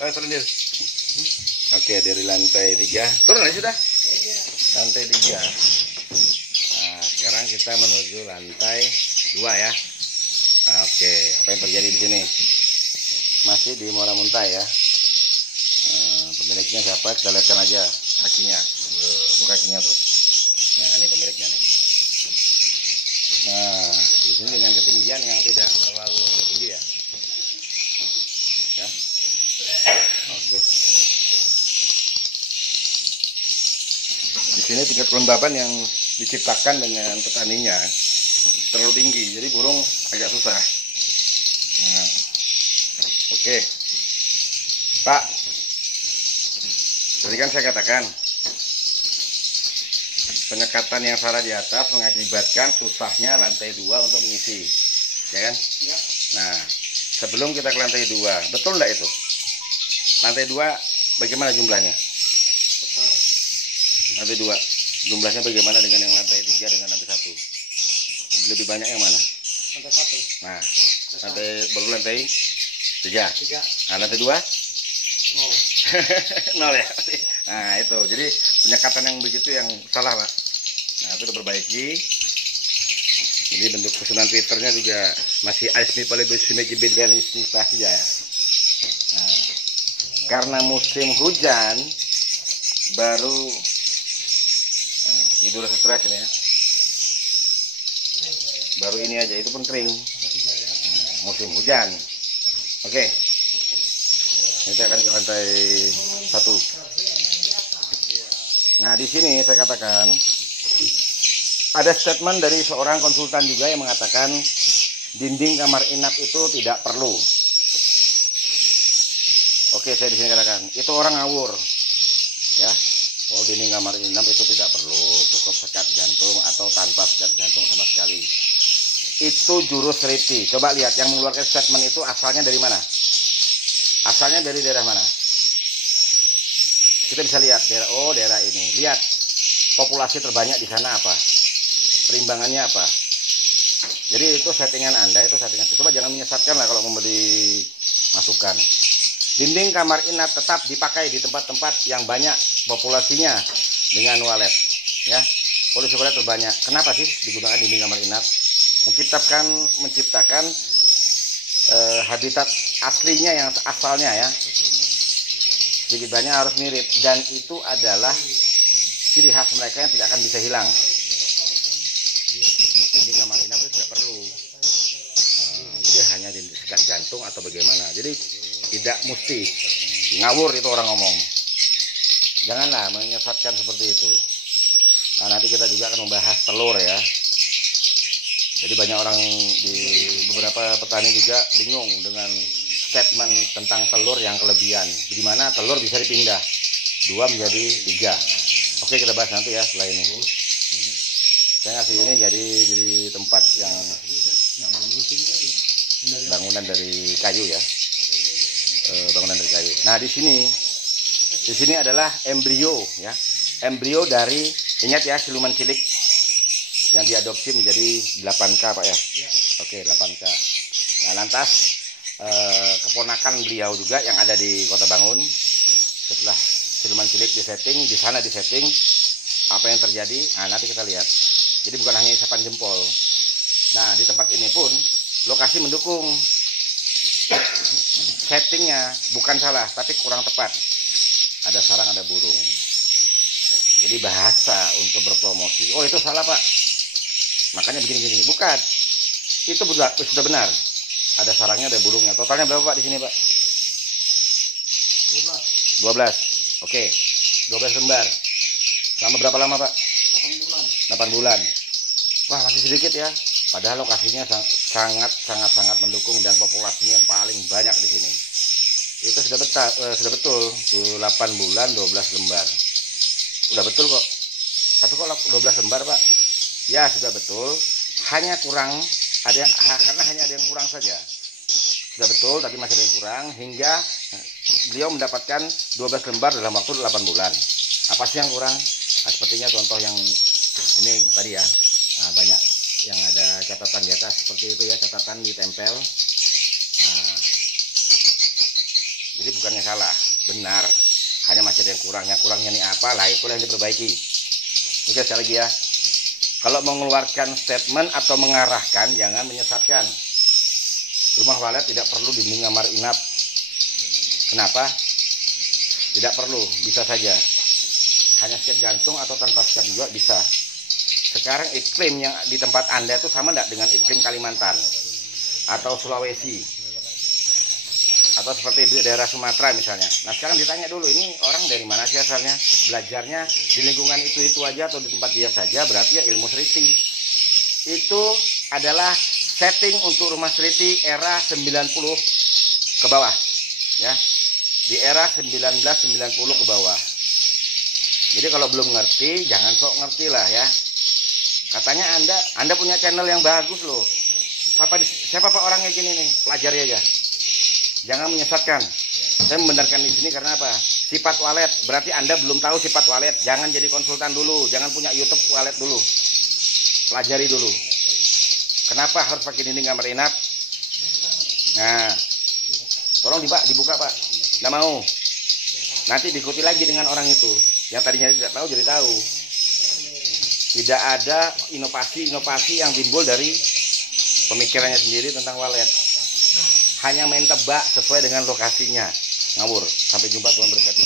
Oh, turun Dir. Oke, dari lantai 3. Turun aja sudah. Lantai 3. Nah, sekarang kita menuju lantai 2 ya. Oke, apa yang terjadi di sini? Masih di Muara Muntai ya. Pemiliknya siapa? Kita lihatkan aja kakinya. Tuh kakinya tuh. Nah, ini pemiliknya nih. Nah, di sini dengan ketinggian yang tidak terlalu tinggi ya. Ya. Oke. Di sini tingkat kelembaban yang diciptakan dengan petaninya terlalu tinggi, jadi burung agak susah. Nah, oke, Pak. Tadi kan saya katakan penyekatan yang salah di atas mengakibatkan susahnya lantai 2 untuk mengisi, ya kan? Ya. Nah, sebelum kita ke lantai 2, betul enggak itu? Lantai 2 bagaimana jumlahnya? Lantai 2 jumlahnya bagaimana dengan yang lantai 3 dengan lantai 1? Lebih banyak yang mana? Lantai 1. Nah, lantai 3. Nah, lantai 2? 0 ya. Nah, itu. Jadi penyekatan yang begitu yang salah, Pak. Nah, itu udah perbaiki. Jadi bentuk pesanan Twitternya juga masih asmi pada besimeki bidban istifah ya. Nah, karena musim hujan baru tidur stres ini ya. Baru ini aja itu pun kering. Nah, musim hujan. Oke. Kita akan ke lantai 1. Nah, di sini saya katakan ada statement dari seorang konsultan juga yang mengatakan dinding kamar inap itu tidak perlu. Oke, saya di sini katakan itu orang ngawur. Ya. Oh, dinding kamar inap itu tidak perlu, cukup sekat jantung atau tanpa sekat jantung sama sekali. Itu jurus Riti. Coba lihat yang mengeluarkan statement itu asalnya dari mana? Asalnya dari daerah mana? Kita bisa lihat daerah ini. Lihat populasi terbanyak di sana apa? Perimbangannya apa? Jadi itu settingan Anda, itu settingan. Coba jangan menyesatkan lah kalau memberi masukan. Dinding kamar inap tetap dipakai di tempat-tempat yang banyak populasinya dengan walet, ya. Populasi walet terbanyak. Kenapa sih digunakan dinding kamar inap? Menciptakan habitat aslinya yang asalnya ya. Sedikit banyak harus mirip dan itu adalah ciri khas mereka yang tidak akan bisa hilang. Dinding kamar inap itu tidak perlu. Dia hanya di sekat jantung atau bagaimana. Jadi tidak mesti. Ngawur itu orang ngomong. Janganlah menyesatkan seperti itu. Nah, nanti kita juga akan membahas telur ya. Jadi banyak orang di beberapa petani juga bingung dengan statement tentang telur yang kelebihan. Di mana telur bisa dipindah 2 menjadi 3. Oke, kita bahas nanti ya setelah ini. Saya ngasih ini jadi tempat yang bangunan dari kayu ya. Bangunan dari kayu. Nah, di sini adalah embrio ya. Embrio dari, ingat ya, siluman cilik yang diadopsi menjadi 8K Pak ya. Oke, 8K. Nah, lantas keponakan beliau juga yang ada di Kota Bangun, setelah siluman cilik disetting, di sana disetting, apa yang terjadi? Nah, nanti kita lihat. Jadi bukan hanya isapan jempol. Nah, di tempat ini pun lokasi mendukung. Settingnya bukan salah, tapi kurang tepat. Ada sarang, ada burung. Jadi bahasa untuk berpromosi. Oh, itu salah Pak. Makanya begini-gini. Bukan. Itu sudah benar. Ada sarangnya, ada burungnya. Totalnya berapa Pak di sini Pak? 12. Oke. 12 lembar. Selama berapa lama Pak? 8 bulan. 8 bulan. Wah, masih sedikit ya. Padahal lokasinya sangat mendukung dan populasinya paling banyak di sini. Itu sudah betul. Tuh 8 bulan 12 lembar. Udah betul kok. Tapi kok 12 lembar Pak? Ya sudah betul. Hanya kurang karena hanya ada yang kurang saja. Sudah betul, tapi masih ada yang kurang hingga beliau mendapatkan 12 lembar dalam waktu 8 bulan. Apa sih yang kurang? Nah, sepertinya contoh yang ini tadi ya. Nah, banyak yang ada catatan di atas seperti itu ya, catatan ditempel. Nah, jadi bukannya tidaknya salah, benar. Hanya masih ada yang kurang. Yang kurangnya nih apa? Lah itulah yang diperbaiki. Oke, sekali lagi ya. Kalau mengeluarkan statement atau mengarahkan, jangan menyesatkan. Rumah walet tidak perlu dinding kamar inap. Kenapa? Tidak perlu, bisa saja. Hanya sket gantung atau tanpa sket juga bisa. Sekarang iklim yang di tempat Anda itu sama enggak dengan iklim Kalimantan atau Sulawesi atau seperti di daerah Sumatera misalnya. Nah sekarang ditanya dulu, ini orang dari mana sih asalnya? Belajarnya di lingkungan itu aja atau di tempat dia saja, berarti ya ilmu seriti. Itu adalah setting untuk rumah seriti era 90 ke bawah ya. Di era 1990 ke bawah. Jadi kalau belum ngerti, jangan sok ngerti lah ya. Katanya Anda punya channel yang bagus loh. Siapa Pak orangnya gini nih? Pelajari aja. Jangan menyesatkan. Saya membenarkan di sini karena apa? Sifat walet. Berarti Anda belum tahu sifat walet. Jangan jadi konsultan dulu. Jangan punya YouTube walet dulu. Pelajari dulu. Kenapa harus pakai dinding kamar inap? Nah, tolong dibuka Pak. Nggak mau. Nanti diikuti lagi dengan orang itu. Yang tadinya tidak tahu jadi tahu. Tidak ada inovasi yang timbul dari pemikirannya sendiri tentang walet. Hanya main tebak sesuai dengan lokasinya. Ngawur. Sampai jumpa, Tuhan berkati.